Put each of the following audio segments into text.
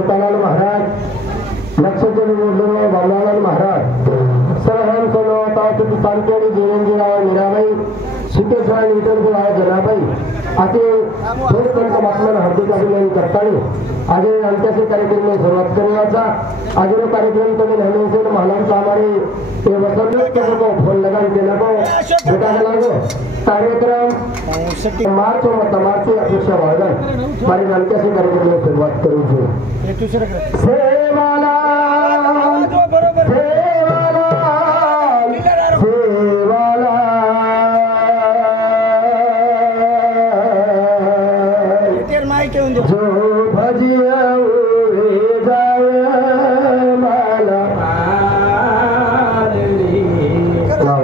दत्तालाल महाराज लक्षचंद्र बाबूलाल महाराज सरहन सोनवता सांकेडी जीवनजीराव मीराबाई सिद्धेश्वर विठ्ठलराव जनाबाई असे थोर संत महात्मा हार्दिक अभिनंदन करताना आज अंत्याचे कार्यक्रम सुरुवात करण्याचा आजनो कार्यक्रम तुम्ही नेहमी महालांचा हमारे ते वसंत को फोन लगान देना को बेटा लागो कार्यक्रम मार्च अपेक्षा वाढन मारी अंत्याचे कार्यक्रम सुरुवात करू छू सेवाला जो भजिया उड़े जाए माला पालनी जो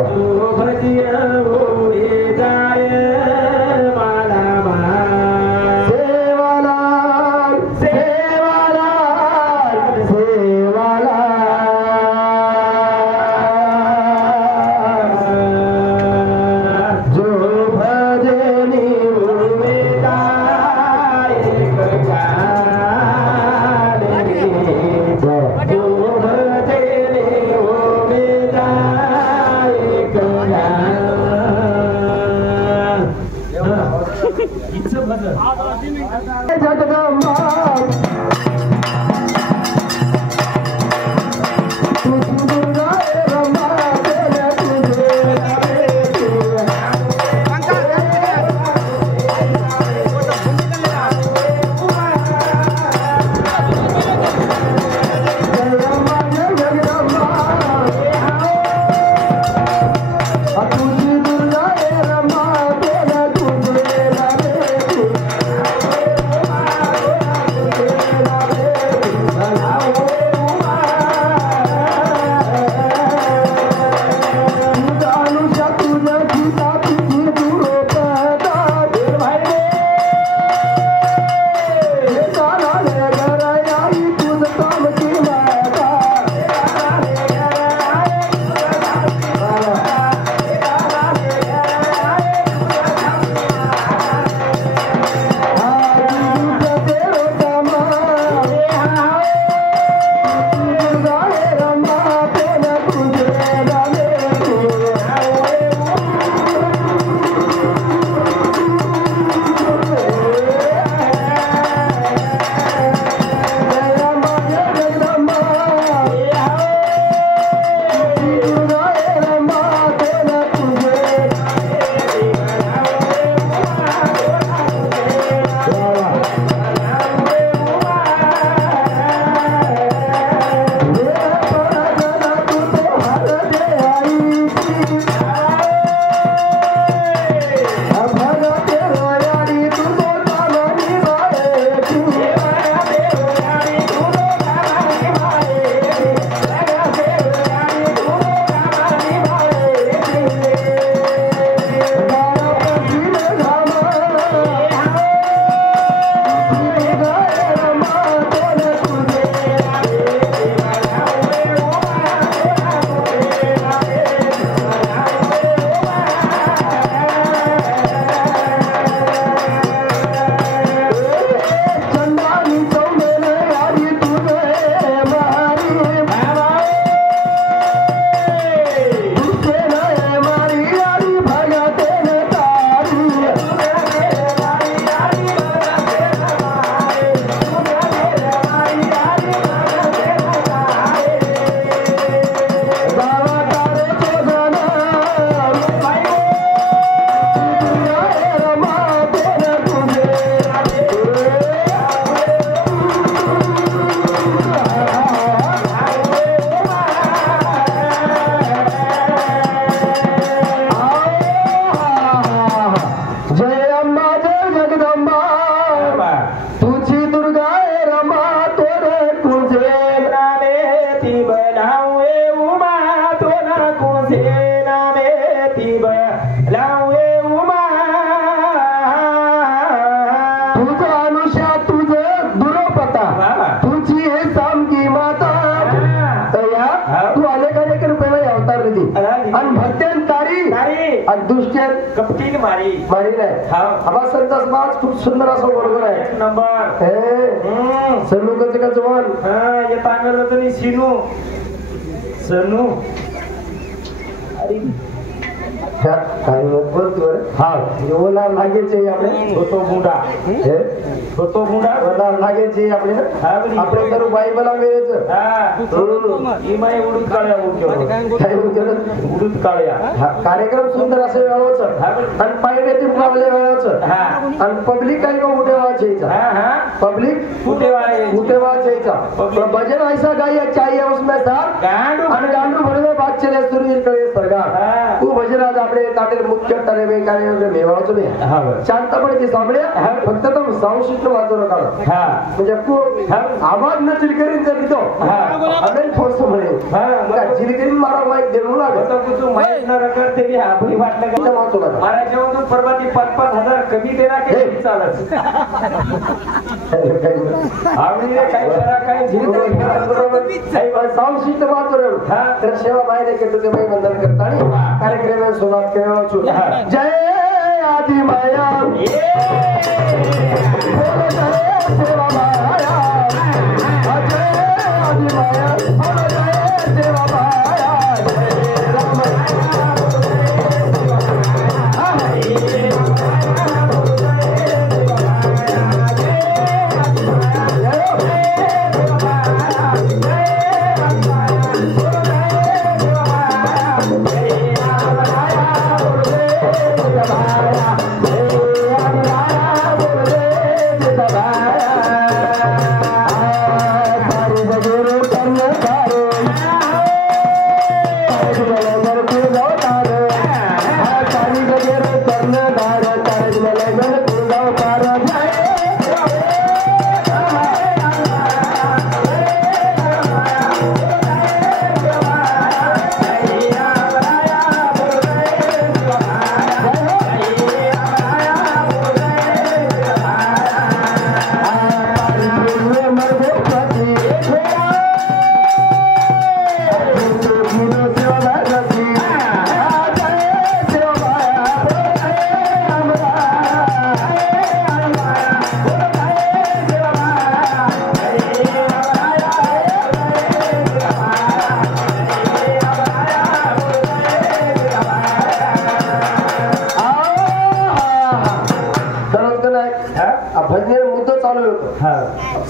भजिया उड़े जाए माला सेवालाल सेवालाल सेवालाल जो भजनी उड़े जगदम्बा कपटीन मारी मारी नाही. हा आम्हा संत समाज खूप सुंदर असं बरोबर आहे. नंबर सनू कसं का जवान येत अंगल तुम्ही शिनू सनू अरे काय बोलतो हा ओला लागेचे આપણે छोटो मुंडा હે छोटो मुंडा ઓલા लागेचे આપણે આપણે કરું બાઈબલ આવેરે છે ઈમાય ઉડુત કાળ્યા ઉડ્યો ઉડુત કાળ્યા कार्यक्रम सुंदर असे वेळो છે અને પાયરેથી પ્રોબ્લેમ વેળો છે અને પબ્લિક કઈ કો ઉઠેવા છે पब्लिक उठेवा છે પણ ભજન ऐसा गाया चाहिए उसमें साथ गांडू અને ગાંડू ભરવે बात चले सुरवीर करे सरकार तू भजन आज આપણે કાટેર મુખ્ય તરે વે કાર્ય મેવાળો છે બે शांत पडते सामळ्या फक्त तो साऊंड वाजव नका म्हणजे आवाज न चिरकरीन जर तो अमेन फोर्स म्हणे चिरकरीन मारा माईक देऊ लागे तो कुछ माईक न रकर ते भी आपली वाटलं का वाचू नका मारा जेवण परवाती 5,000 कमी देना के चालत आवडीने काही करा काही साऊंड सिस्टम वाजव रे तर सेवा बाहेर के तुझे बाई बंधन करतानी कार्यक्रम सुरुवात केलो छु जय आदि माया बोलो जय सेवा माया जय आदि माया बोलो जय सेवा माया जय राम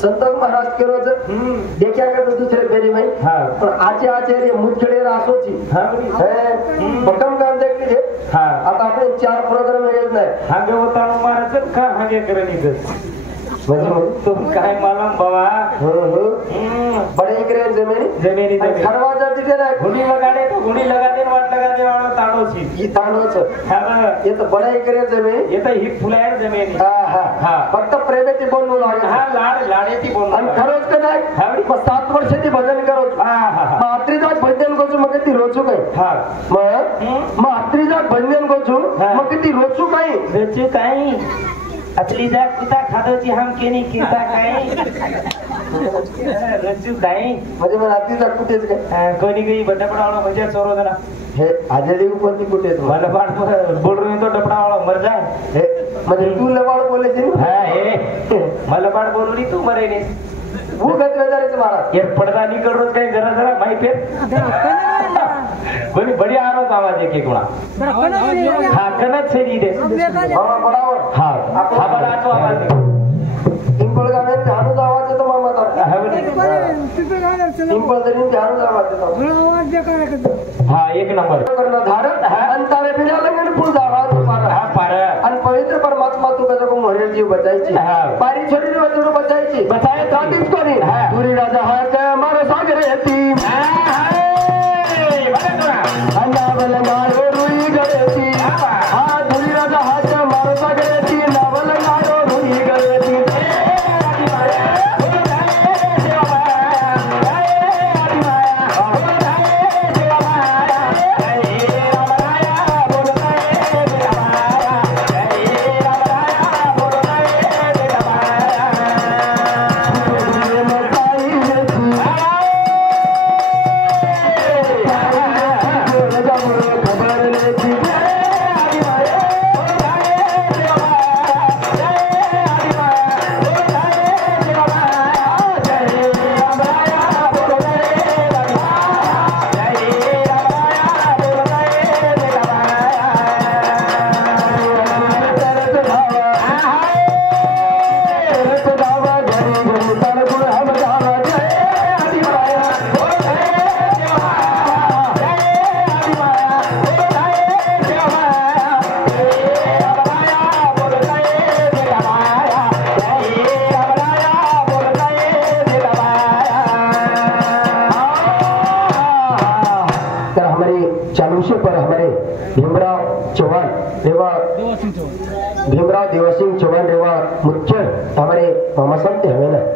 संत महाराज केरो देखा कर दुसरे बेरी भाई पण आचे आचार्य मुदखेडे रासोची हे बटम काम देखली है आता आपण 4 प्रोग्राम येत नाही हागे होता महाराज का हागे करणी तो काय मालूम बाबा बड़े एकरे जमीनी खरवा जर दिले ना घुड़ी लगाडे तो घुड़ी लगा दे वाट लगा दे वाळो ताडो छी ई ताडो छ ये तो बड़ा एकरे जमीन ये तो ही फुलायर जमीन हां फक्त प्रेमेती बोलू लागे लाडेती बोलू आणि खरोच का नाही 7 वर्षाची भजन करो मग आत्रीजात भजन कोचू मग ती रोचू काय मग आत्रीजात भजन कोचू मग ती रोचू काय असली जात पिता खादोची हम केनी कीता काय रज्जू काय म्हणजे मला आत्रीजात कुठेच काय कोणी काही डपडावाळो म्हणजे चोरो जरा हे आजली कोणती कुठेच मला बाळ बोल रही तो डपडावाळो मर जाय हे म्हणजे तू लबाड बोलायची हां हे मला बाळ बोलली तू मरे ने वो गतवेदारीचं महाराज ये पडदा निकळरोज काही जरा जरा माहिती आहे कोणी बडी आरोज आवाज आहे की कोणा हा कनच छेदी दे मामा बडावर हा बडा तो आवाज आहे सिंपल गाणे ध्यानच आवाज येतो मामा तर सिंपल तरी ध्यानच आवाज येतो हा एक नंबर करणं धारत अंतारे बिना लगन फुल आवाज पार आणि पवित्र परमात्मा तू कसं को मरेल जीव बचायची पारी छोटी वचन बचायची बचाय ताटीच कोणी दुरी राजा हात मार सागर येती नावल मारो रुई गळती हा दुरी राजा हात मार सागर येती नावल मारो रुई गळती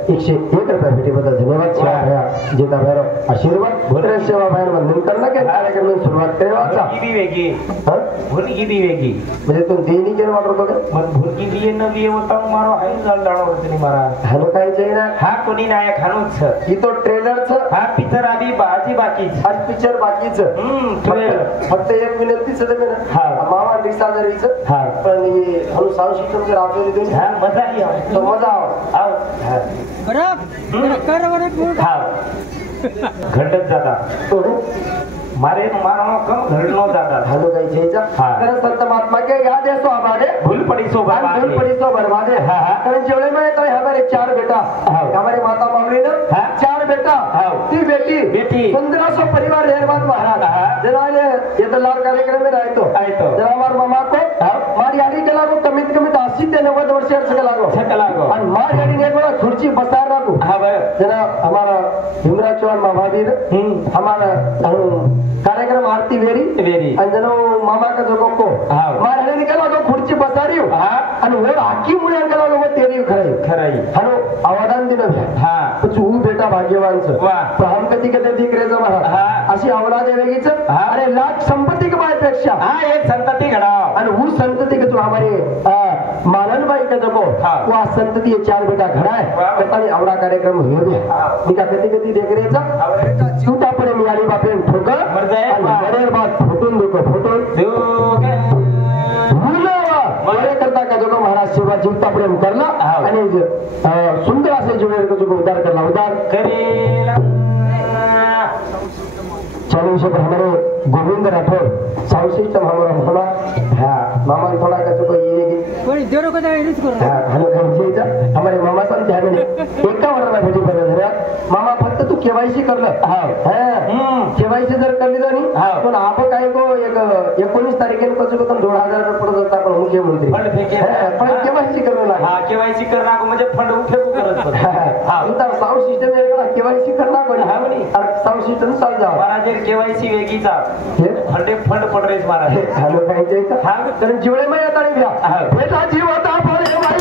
101 रुपये भेटीबद्दल धन्यवाद. सेवा भया जेता भैरव आशीर्वाद भोरे सेवा बाहेर बंधन करणं के कार्यक्रम सुरुवात करायचा. किती वेगी भुरगी किती वेगी म्हणजे तू देणी केलं वाटतो का मग भुरगी बिये न बिये होता मारो हाय जाल डाळवर तरी मारा हॅलो काय ना हा कोणी नायक हानूच ही तो ट्रेलरचं हा पिक्चर आधी बाजी बाकीच आज पिक्चर बाकीचं ट्रेलर फक्त एक विनंतीच आहे ना हा. मामा डिसाजरीचं हा. पण हम साऊंड सिस्टम जर आपल्याला देऊ हा मजा ही तो मजा आव हा घंटत जाता मारे मानो कम घडलो जाता हॅलो काही जायचा हा. कारण संत महात्मा के याद है सो हमारे भूल पड़ी सो भूल पड़ी सो बर्बादे हा, हा. कारण जेवढे में तो हमारे 4 बेटा हाँ. हमारे माता मावली ने हाँ. 4 बेटा हाँ. 3 बेटी बेटी. 1500 परिवार रहमान महाराज हाँ. जरा ये तो लाल कार्यक्रम में रहतो आयतो. जरा हमार मामा को हाँ. मारी आडी के लागो कमीत कमी 80 ते 90 वर्ष के लागो और मारी आडी ने बड़ा खुर्ची बसार लागो हा बर जरा हमारा हिमराज चौहान महावीर हमारा कार्यक्रम आरती वेरी आणि जण मामा का जो को हाँ. मारे निकला तो खुर्ची बसारी हाँ. आणि वर आखी मुळे अंकला मग तेरी खराई हॅलो अवदान दिलं हा तू बेटा भाग्यवानचं वाह. पण हम कधी कधी दिकरेचं महाराज हाँ. अशी अवलाद वेगळीच हाँ. अरे लाख संपत्ती कमायपेक्षा हा एक संतती घडाव आणि वो संतति के जो हमारे मालनबाई का जो हाँ. वो संतति 4 बेटा घड़ा है वाह. कहता आवडा कार्यक्रम हो गया हाँ. निका कधी कधी देख रेचा जीवता पडे मियाडी बापेन ठोकर मर जाए. आणि बरेर बात फोटून देखो फोटो बरे करता का जो महाराज सेवा जीवता प्रेम करला हाँ. आणि सुंदर असे जीवन को जो उद्धार करला उद्धार करेला चलो से हमारे गोविंद राठौर साउंड सिस्टम हमारा थोड़ा हाँ मामा थोड़ा का तो ये कोणी देरो कदा एडिट करू हॅलो खायचा हमारे मामा सन त्याने एका वर्षाला भेटी पडले मामा फक्त तू केवायसी करलं हाँ. केवायसी जर करली जाणी हाँ. पण आपण काय को एक 19 तारखेला कसं को 2000 पडत होता पण मुख्यमंत्री फंड फेके. पण केवायसी करणं लागेल हा केवायसी करना को म्हणजे फंड उठेको करत होता. हा इंता साउंड सिस्टम वेगळा केवायसी करणार कोणी हा म्हणे. साउंड सिस्टम चाल जाव महाराज केवायसी वेगीचा फंड पड रेस महाराज हॅलो खायचा हा. कारण जिवळे मग येता नाही घ्या हा. बेटा जीवता पडे माया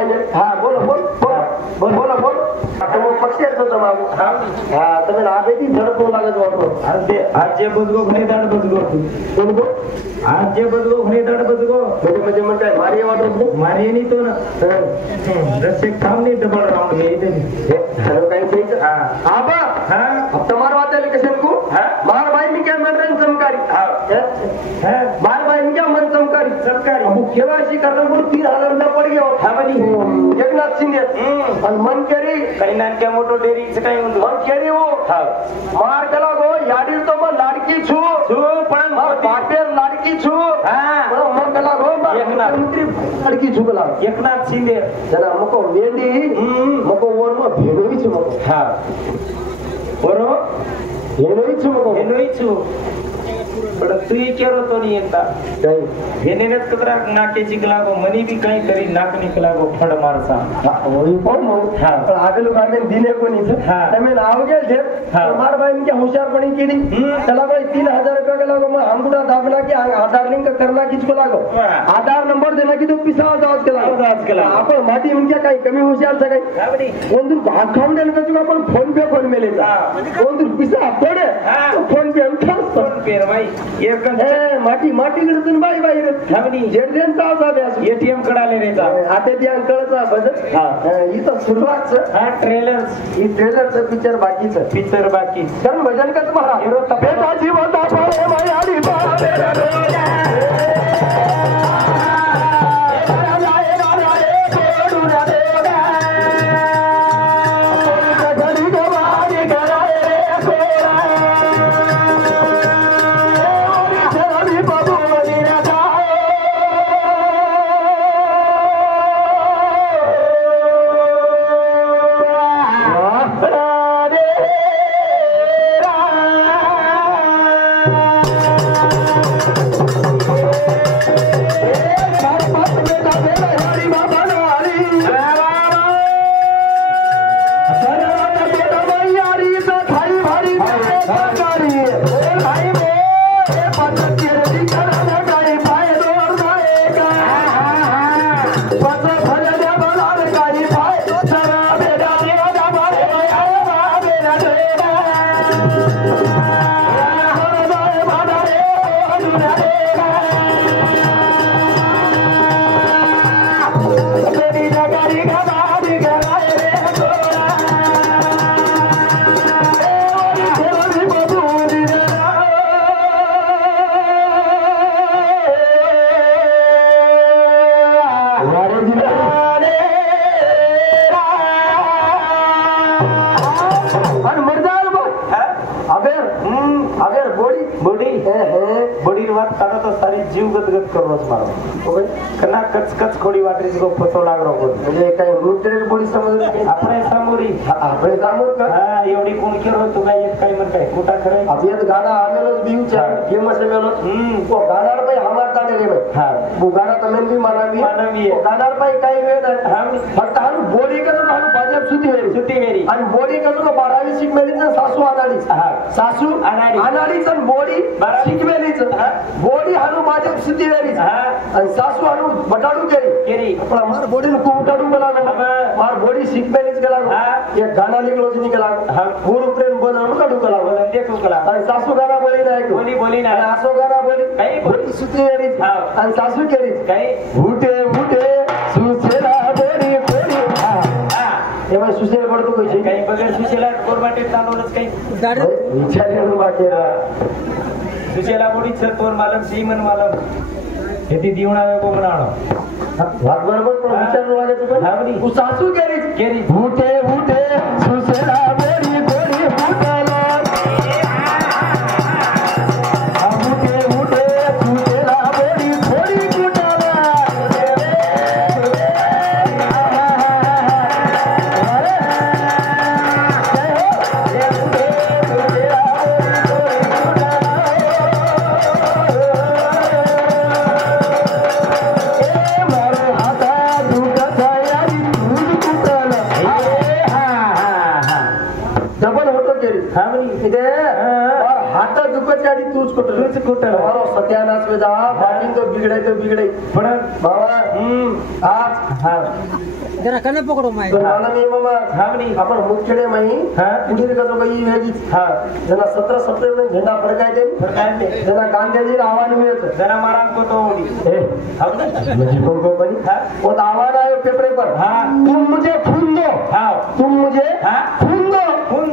नाही नाही. हा बोल बोल बोल बोल बोल आता मग पक्षी येतो जमावू. हा તમે આપે થી ઝડપ નો લાગે તો आज जे बजगो घणे दाड बजगो कोण को आज जे बजगो घणे दाड बजगो म्हणजे मग काय मारी वाटत मारी नाही तो ना रस्ते थांबली डबल राऊंड घे हेलो काही काही हा आबा हा अब तुम्हार बात है कशन को हाँ? मार भाई में क्या मन रही चमकारी है मार भाई में क्या मन चमकारी सरकारी अब केवायसी करना बोल 3000 रुपया पड़ गया हा बनी एकनाथ शिंदे और मन केरी काही नानक्या मोठो डेरी काही म्हणतो मन केरी वो हा मार केला गो याडील तो मग लाडकी छू पण बापेर लाडकी छू हा मग केला गो एकनाथ. मंत्री लाडकी छू केला एकनाथ शिंदे जरा मको वेंडी मको ओर में भेलोई छू मको हा बरो भेलोई छू मको एनोई छु पण तू केरो तो नहीं येता नहीं एनेनेच कदरा नाके चिकलागो मनी भी काही करी नाक निकलागो फड मारसा वही पण मग हा. पण आगे लोक आगे दिने कोणी हा. તમે આવગે છે हा. मार भाई में क्या होशियारपणी कीड़ी चला भाई 3000 रुपया के लागो मैं अंगूठा दाबना की आधार लिंक करना किसको लागो हा. आधार नंबर देना की तो पिसा जावच के लागो जावच के लागो. आपण माटी में क्या काही कमी होशियार छ काही हा बनी कोणतरी अकाउंट देन कचू आपण फोन पे कोण मेलेचा हा. कोणतरी पिसा पडे हा. तो फोन पे उठास कोण पेर भाई एक ए माटी माटी कडतून बाई बाई हा बनी जेड देन ताव अभ्यास एटीएम कडाले रेचा आता त्या अंकलचा बदल हा. ही तर सुरुवात हा ट्रेलर ही ट्रेलरचं पिक्चर बाकीचं पिक्चर बाकी कारण भजन कसं महाराज हिरो तपास. बेटाची बोलता पाळे मायाडी बडीर वाट काढा तो सारी जीव गदगद करूनच मारो कना कच कच खोडी वाटरीच गो पतो लागरो कोण म्हणजे काय रुद्रेल बोडी समजलं આપણે સામોરી આપણે સામोर का હા एवढी कोण केलो तो काय एक काय म्हण काय कुठा खरे अभियत गाना आमेलोच बीव चा फेमस मेलो ओ गानार भाई हमार ताडे रे भाई हा वो गाना तमेन भी मानावी मानावी ओ गानार भाई काय वेळ हा फक्त हानु बोडी का तो हानु बाजप सुती वेरी सुट्टी मेरी आणि बोडी का तो 12वी शिक मेलीच सासू आनाडीच हा सासू आनाडी. आनाडीच आणि बोडी शिक मेलीच बोडी हानु बाजप सुती वेरीच हा आणि सासू हानु बटाडू केली केरी पण हमार बोडी नु कुटाडू बनागो मार बोडी शिक मेलीच गेलागो हा. एक गाना निकलो जी निकलागो हा. गुरु प्रेम बनानु काडू केलागो देखो कला आणि सासू गाना बोली नाही ऐकू. बोली बोली ना आणि आसो गाना बोली काही बोली. बोली सुती वेरीच हा. आणि सासू केलीच काही उठे उठे सुसेला बोडी बोडी हा एवढं सुसेल पडतो कशी काही बगैर सुशेला कोरबाटे चालवलंच काही विचारलेलं बाकी सुशेला बोडी छतवर मालम सीमन मालम हेती दिवणा को बनाणो વાત બરાબર પણ વિચારવું લાગે તો હા, બધી. હું સાસુ કેરી કેરી ઉઠે ઉઠે સુસેલા બોડી બોડી ઉઠેલા ઉઠે ઉઠે સુસેલા બોડી બોડી ઉઠેલા डबल होतो केरी हा बनी इथे हात दुखत गाडी तूच कुठं तूच कुठं. मारो सत्यानाश में जा दारी तो बिगड़े पण बाबा आज हा जरा कने पकडो माय मला मी मामा हावनी आपण मुखेडे माही हा पुढील कसं काही वेगळीच हा जरा 17 सप्टेंबर झेंडा फडकायचे फडकायचे जरा गांधीजी आव्हान मिळत जरा महाराज को तो ए मुझे को बनी हाँ? वो आह्वान आयो पेपर पर हाँ। तुम मुझे खून दो हाँ तुम मुझे हाँ? खून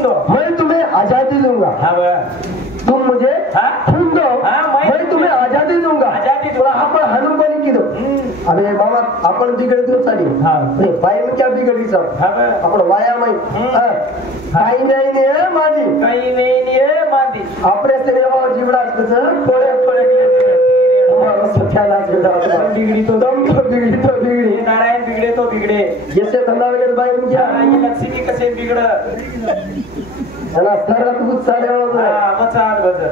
दो मैं तुम्हें आजादी दूंगा हाँ तुम मुझे हाँ? खून दो हाँ, मैं तुम्हें आजादी दूंगा आजादी दूंगा। आपण हनुमान की दो अरे बाबा आपण बिघडतो चाली हाँ। अरे बाई में क्या बिगड़ी सब हाँ आपण वाया माई काही नाही ने माझी काही नाही मांदी आपल्या शरीरावर जीवडाच कसं थोडे सत्याला बिगड़ी तो बिगड़ी नारायण बिगड़े तो बिगड़े जैसे धंदा वगैरे बाई में क्या ये लक्ष्मी कसे बिगड़ त्याला सरळ खूप चालले हा मचाल बजर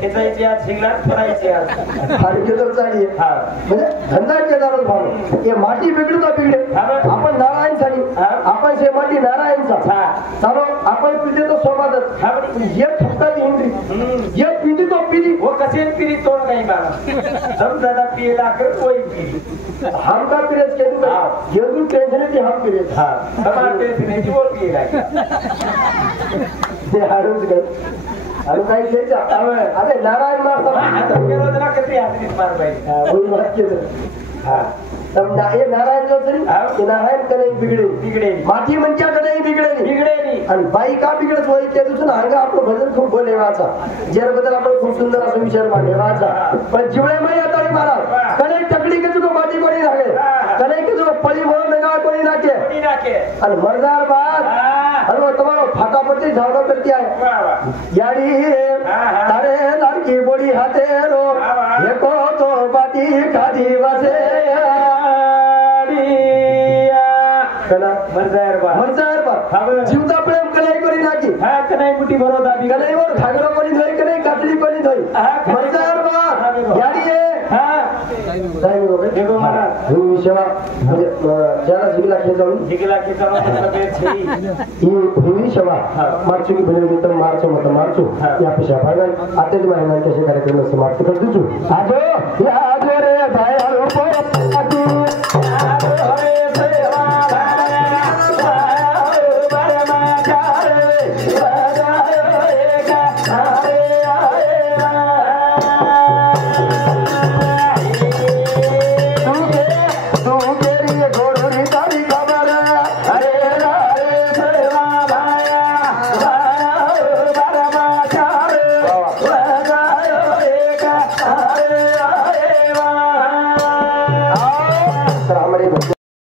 खेचायची आज शिंगलात पडायची आज फाडके तर चालली हा म्हणजे धंदा केदारच भाऊ हे माटी बिघडतो बिघडे हा. आपण नारायण झाली हा. आपण शे माटी नारायणचा हा चालो आपण पिते तो सोबतच हा हे फुकटात हिंदी हे पिती तो पिली वो कसे पिरी तोड़ गई बाबा जब दादा पिए लाकर कोई पी हम का पिरेज के तू हा. ये तू टेंशन है कि हम पिरेज हाँ हमारे पेट में जी बोल पिएगा ते हारूच गए आणि काही घ्यायचं अरे नारायण मार रोज ना किती हात मार पाहिजे वही बात केलं हा तब ये नारायण जो तरी हा. ते नारायण कधी बिगडे बिगड़े माती म्हणजे कधी बिगडे बिगड़े नहीं आणि बाई का बिघडत होई त्या दिवसून हंगा आपलं भजन खूप बोले वाचा ज्याबद्दल आपण खूप सुंदर असं विचार मांडले वाचा पण जिवळे मै आता रे महाराज कने टकडी के तुको माटी कोणी रागे कने के जो पळी म्हणून नगा कोणी नाके कोणी नाके आणि मर्दार बात हाँ अरे तुम्हारा फाटाफटी झावड़ा करती है वाह वाह यारी हाँ. तारे लड़की बोली हाथे रो हाँ. ये को तो बाती खादी बसे कना मर्दार बा मर्दार बात हाँ. जीवता प्रेम कलाई कोणी नाकी हाँ कनाई मुठी भरो दाबी कलाईवर घागरा कोणी धोई कनाई कातडी कोणी धोई हा. मर्दार बात यारी हाँ काय मी रोगे देखो महाराज ही विषया म्हणजे ज्याला जिगला खेळून जिगला की चलो मतलब छेई ही सेवा मार्च की बने मित्र मार्च मत मार्च हाँ. या पेशा भागन आते महिन्यात कसे कार्यक्रम समाप्त कर दीजू आजो या आजो